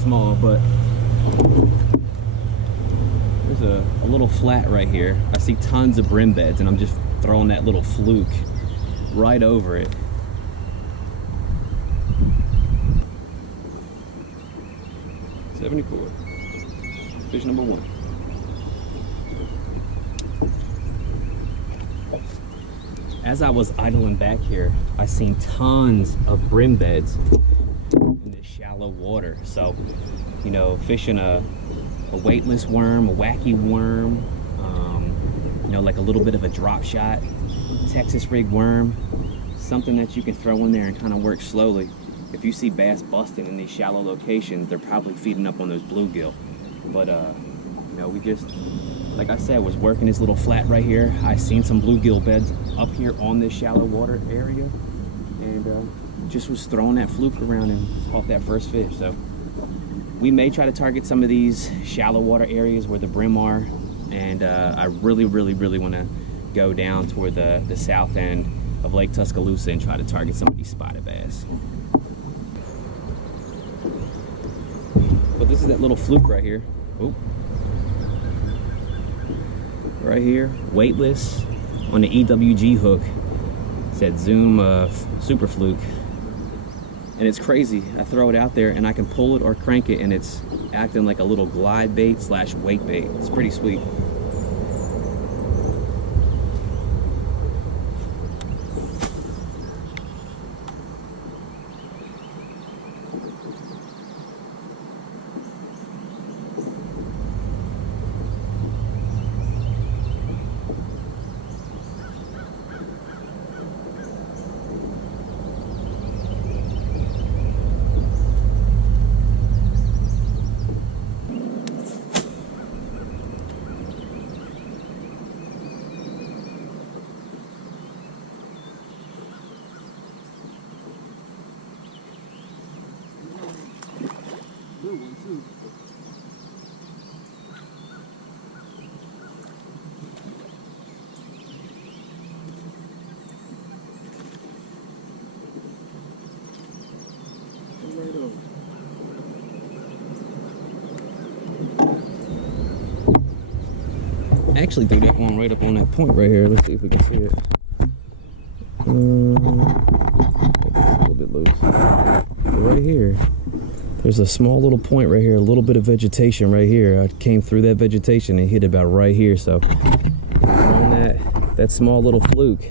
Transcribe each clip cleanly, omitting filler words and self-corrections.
small, but there's a little flat right here. I see tons of brim beds, and I'm just throwing that little fluke right over it. $74. Fish number 1. As I was idling back here, I seen tons of brim beds in this shallow water. So, you know, fishing a weightless worm, a wacky worm, you know, like a little bit of a drop shot, Texas rig worm, something that you can throw in there and kind of work slowly. If you see bass busting in these shallow locations, they're probably feeding up on those bluegill. But, you know, we just, like I said, was working this little flat right here. I seen some bluegill beds up here on this shallow water area, and just was throwing that fluke around and caught that first fish. So we may try to target some of these shallow water areas where the brim are, and I really want to go down toward the south end of Lake Tuscaloosa and try to target some of these spotted bass. But this is that little fluke right here. Oop. Right here, weightless on the EWG hook. It's that Zoom super fluke. And it's crazy. I throw it out there and I can pull it or crank it, and it's acting like a little glide bait slash weight bait. It's pretty sweet. I actually threw that one right up on that point right here. Let's see if we can see it. It's a little bit loose. Right here, there's a small little point right here, a little bit of vegetation right here. I came through that vegetation and hit about right here. So on that small little fluke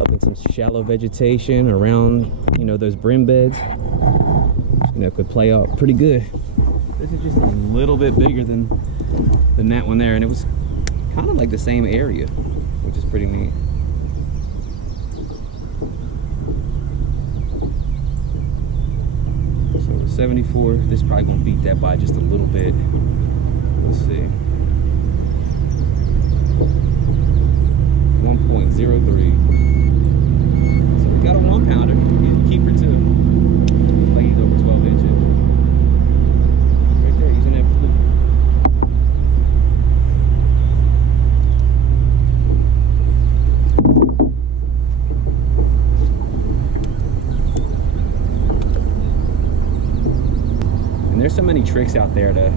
up in some shallow vegetation around, you know, those brim beds, you know, could play out pretty good. This is just a little bit bigger than that one there, and it was kind of like the same area, which is pretty neat. So 74, this is probably gonna beat that by just a little bit. Let's see. 1.03. So we got a 1-pounder. He's a keeper too. Like he's over 12 inches. Right there, using that fluke. There's so many tricks out there to,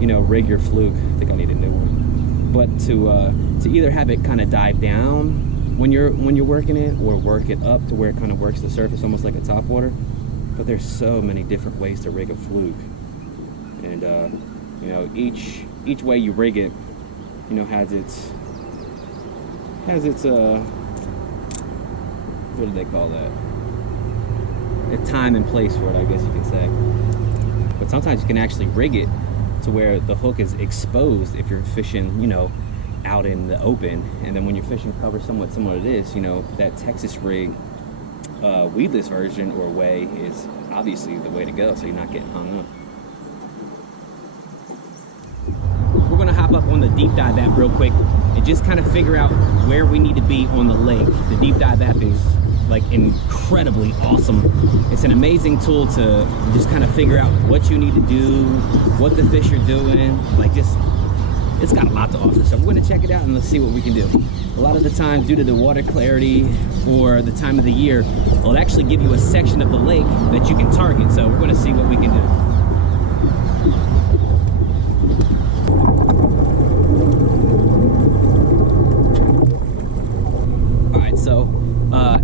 you know, rig your fluke. I think I need a new one. But to either have it kind of dive down when you're working it, or work it up to where it kind of works the surface almost like a topwater. But there's so many different ways to rig a fluke, and you know, each way you rig it, you know, has its what do they call that? A time and place for it, I guess you can say. But sometimes you can actually rig it to where the hook is exposed if you're fishing, you know, out in the open. And then when you're fishing cover somewhat similar to this, you know, that Texas rig weedless version or way is obviously the way to go, so you're not getting hung up. We're gonna hop up on the deep dive app real quick and just kind of figure out where we need to be on the lake. The deep dive app is like incredibly awesome. It's an amazing tool to just kind of figure out what you need to do, what the fish are doing. Like, just, it's got a lot to offer. So we're gonna check it out and let's see what we can do. A lot of the time, due to the water clarity or the time of the year, it'll actually give you a section of the lake that you can target. So we're gonna see what we can do.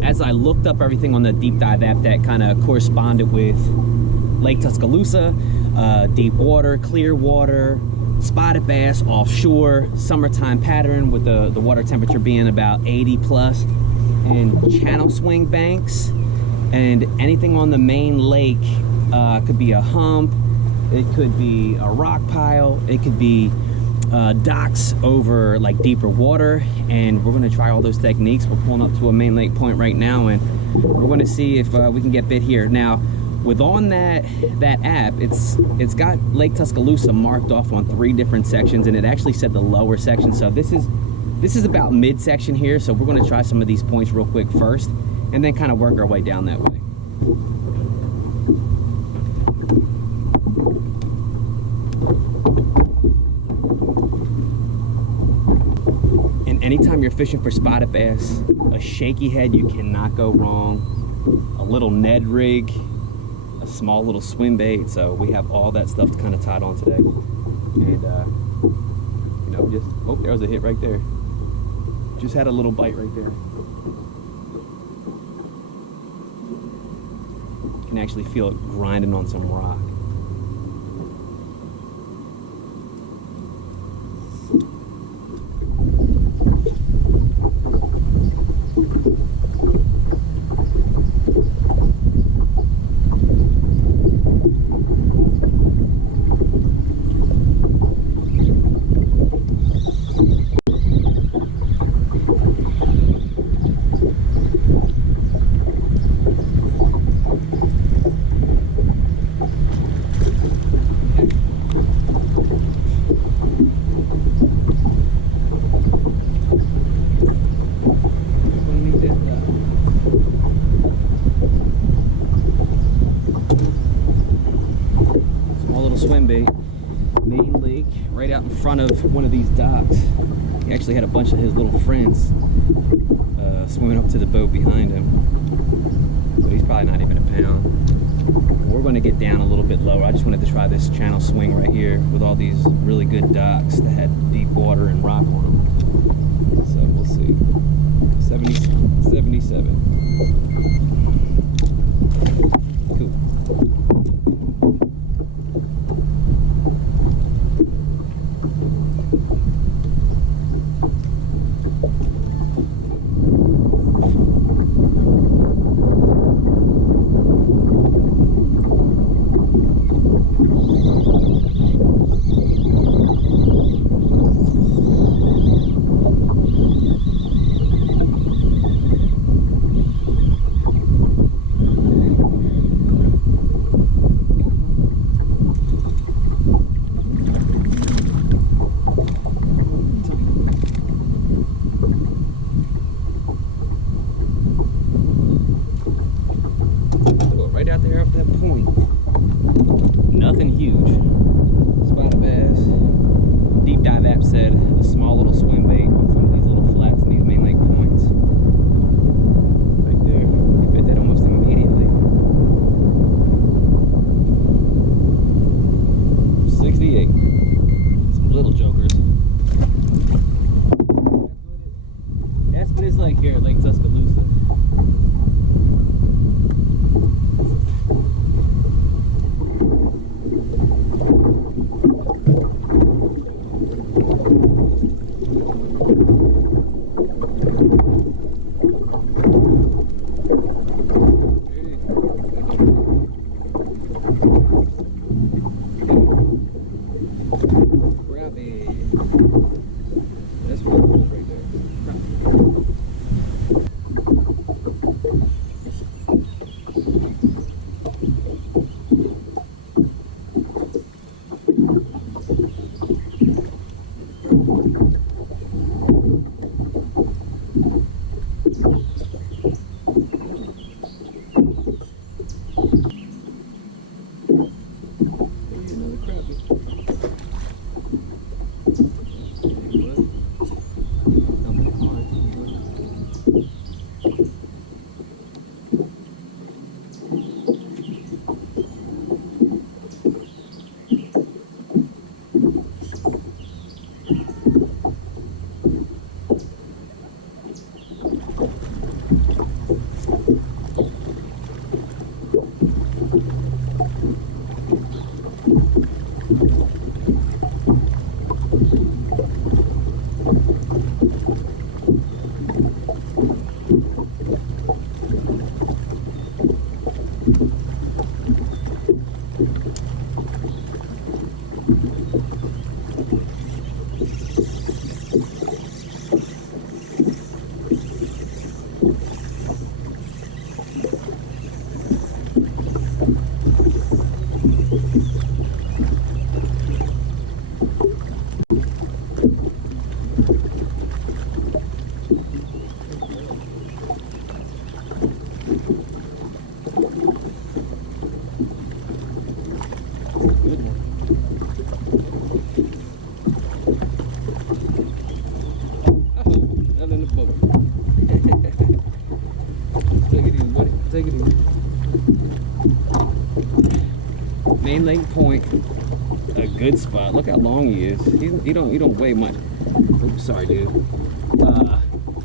As I looked up everything on the deep dive app that kind of corresponded with Lake Tuscaloosa, deep water, clear water, spotted bass, offshore, summertime pattern with the water temperature being about 80 plus, and channel swing banks, and anything on the main lake could be a hump, it could be a rock pile, it could be docks over like deeper water, and we're going to try all those techniques. We're pulling up to a main lake point right now, and we're going to see if we can get bit here. Now, with on that app, it's got Lake Tuscaloosa marked off on 3 different sections, and it actually said the lower section. So this is about midsection here. So we're going to try some of these points real quick first, and then kind of work our way down that way. Anytime you're fishing for spotted bass, a shaky head, you cannot go wrong. A little Ned rig, a small little swim bait. So we have all that stuff kind of tied on today. And, you know, just, oh, there was a hit right there. Just had a little bite right there. You can actually feel it grinding on some rock. Main lake, right out in front of one of these docks. He actually had a bunch of his little friends swimming up to the boat behind him. But he's probably not even a pound. We're going to get down a little bit lower. I just wanted to try this channel swing right here with all these really good docks that had deep water and rock on them. So we'll see. 77. Cool. Out there off that point. Nothing huge. Spotted bass. Deep dive app said a small little swim bait on some of these little flats and these main lake points. Right there. You bit that almost immediately. 68. Some little jokers. That's what it's like here at Lake Tuscaloosa. That's what it is right there. smoke. Take it easy, buddy. Take it easy. Main Lake Point, a good spot. Look how long he is. He don't weigh much. Oops, sorry, dude.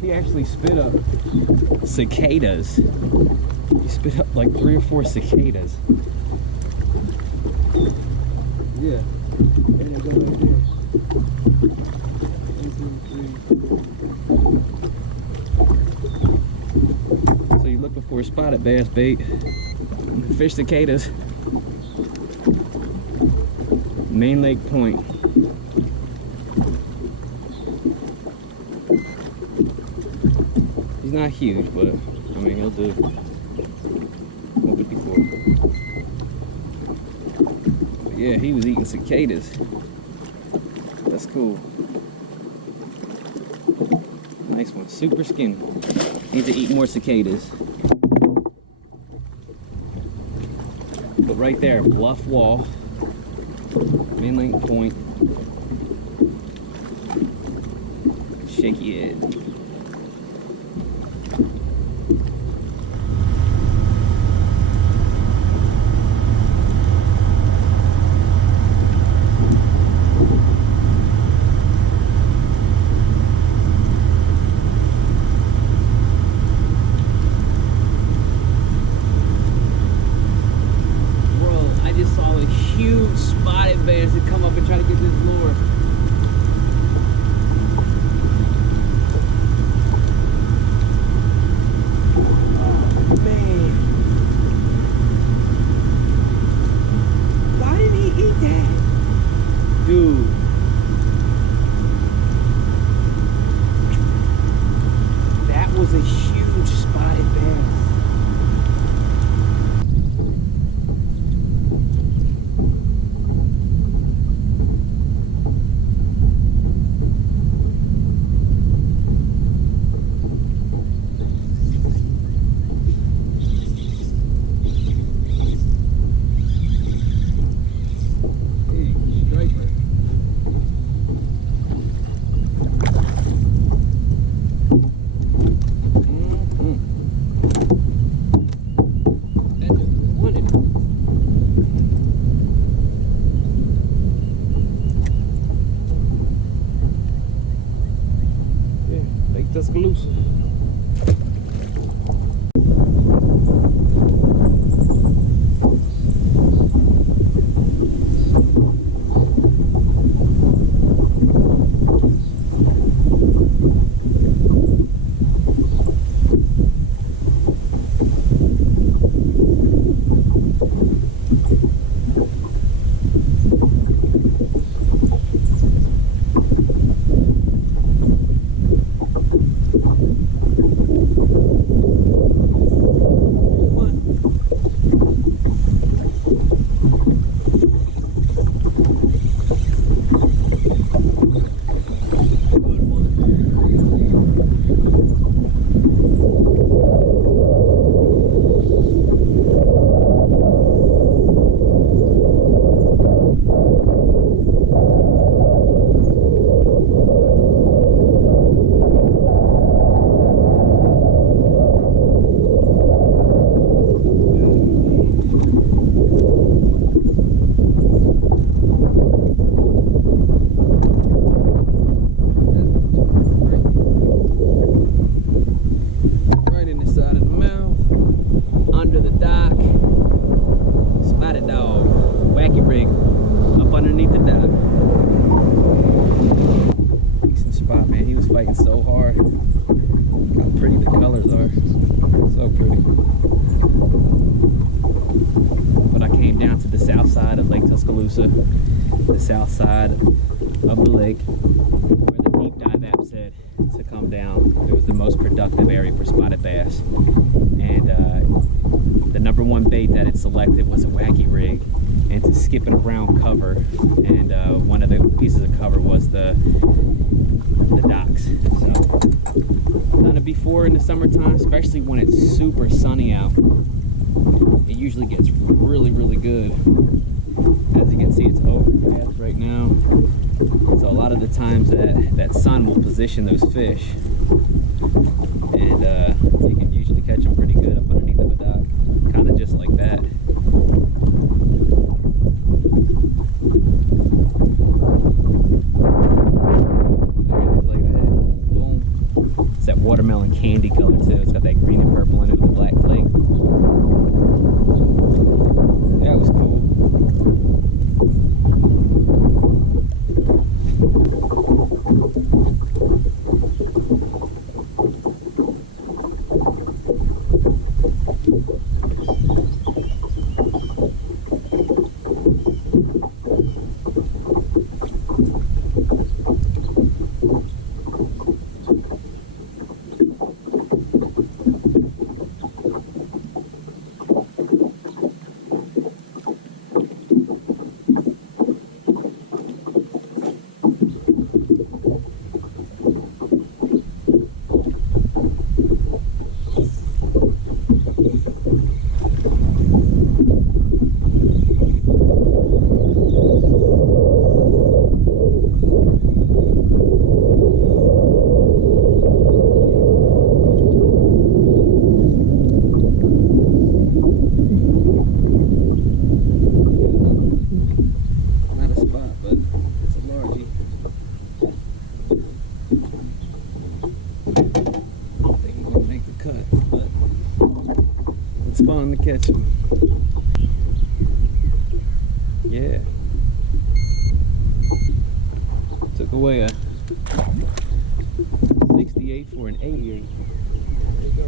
He actually spit up cicadas. He spit up like 3 or 4 cicadas. Yeah. There they go right there. 1, 2, 3. So you're looking for a spotted bass bait. Fish cicadas. Main Lake Point. He's not huge, but I mean he'll do. 154. But yeah, he was eating cicadas. That's cool. Nice one, super skinny. Needs to eat more cicadas. But right there, bluff wall. Main Lake Point. Shaky head. Huge spotted bass that come up and try to get this lure. Oh man. Why did he eat that? Dude. That was a huge spotted bass. Tuscaloosa. So hard. Look how pretty the colors are. So pretty. But I came down to the south side of Lake Tuscaloosa, the south side of the lake, where the deep dive app said to come down. It was the most productive area for spotted bass. And the #1 bait that it selected was a wacky rig, and to skip it around cover. And one of the pieces of cover was the docks. So done it before in the summertime, especially when it's super sunny out. It usually gets really good. As you can see, it's overcast right now, so a lot of the times that sun will position those fish. and you can usually catch them pretty good up underneath of a dock, kind of just like that. It's that watermelon candy color too. It's got that green and purple in it with the black flake. That was cool. Fun to catch them. Yeah. Took away a 68 for an 88. There you go.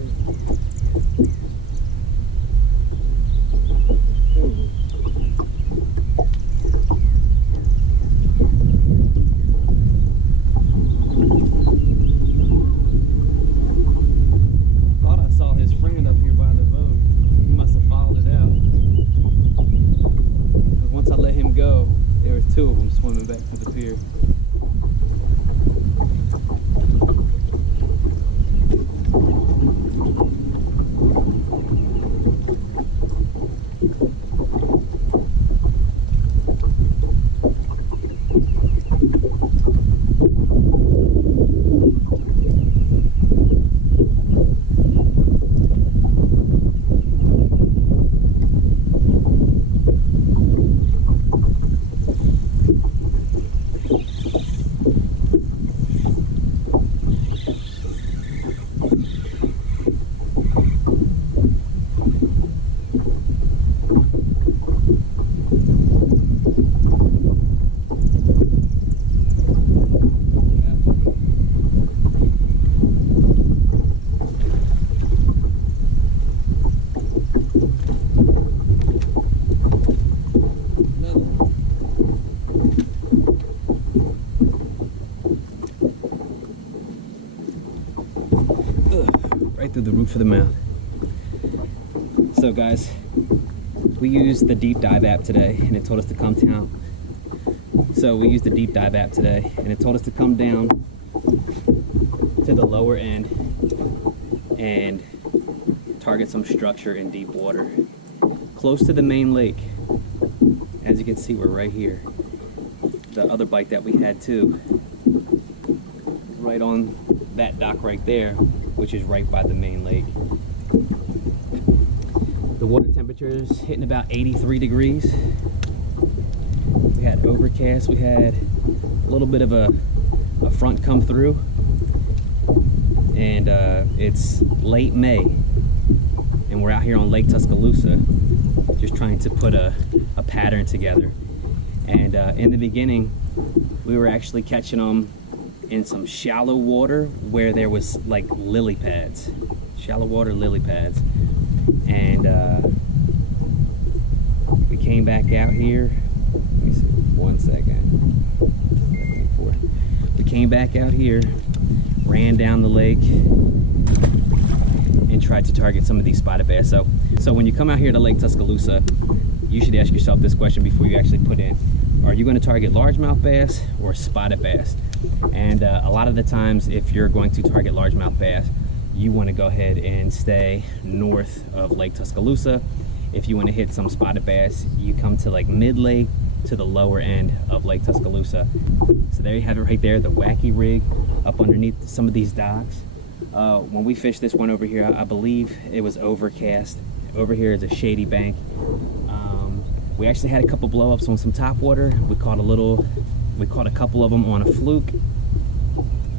Ooh. Thought I saw his friend up here by the boat. Once I let him go, there were two of them swimming back to the pier. Through the roof of the mouth. So guys, we used the deep dive app today and it told us to come down. So we used the deep dive app today and it told us to come down to the lower end and target some structure in deep water close to the main lake. As you can see, we're right here. The other bite that we had too, right on that dock right there, which is right by the main lake. The water temperature is hitting about 83 degrees. We had overcast, we had a little bit of a front come through, and it's late May, and we're out here on Lake Tuscaloosa just trying to put a pattern together. And in the beginning, we were actually catching them in some shallow water where there was like lily pads, shallow water lily pads. And we came back out here. Let me see, 1 second. We came back out here, ran down the lake, and tried to target some of these spotted bass. So when you come out here to Lake Tuscaloosa, you should ask yourself this question before you actually put in: are you going to target largemouth bass or spotted bass? And a lot of the times, if you're going to target largemouth bass, you want to go ahead and stay north of Lake Tuscaloosa. If you want to hit some spotted bass, you come to like mid-lake to the lower end of Lake Tuscaloosa. So there you have it right there, the wacky rig up underneath some of these docks. When we fished this one over here, I believe it was overcast. Over here is a shady bank. We actually had a couple blow-ups on some topwater. We caught a couple of them on a fluke,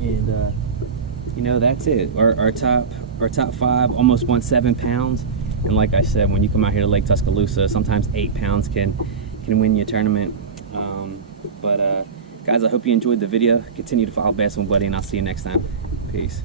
and you know, that's it. Our top 5 almost won 7 pounds. And like I said, when you come out here to Lake Tuscaloosa, sometimes 8 pounds can win you a tournament. Guys, I hope you enjoyed the video. Continue to follow Bassn Buddy, and I'll see you next time. Peace.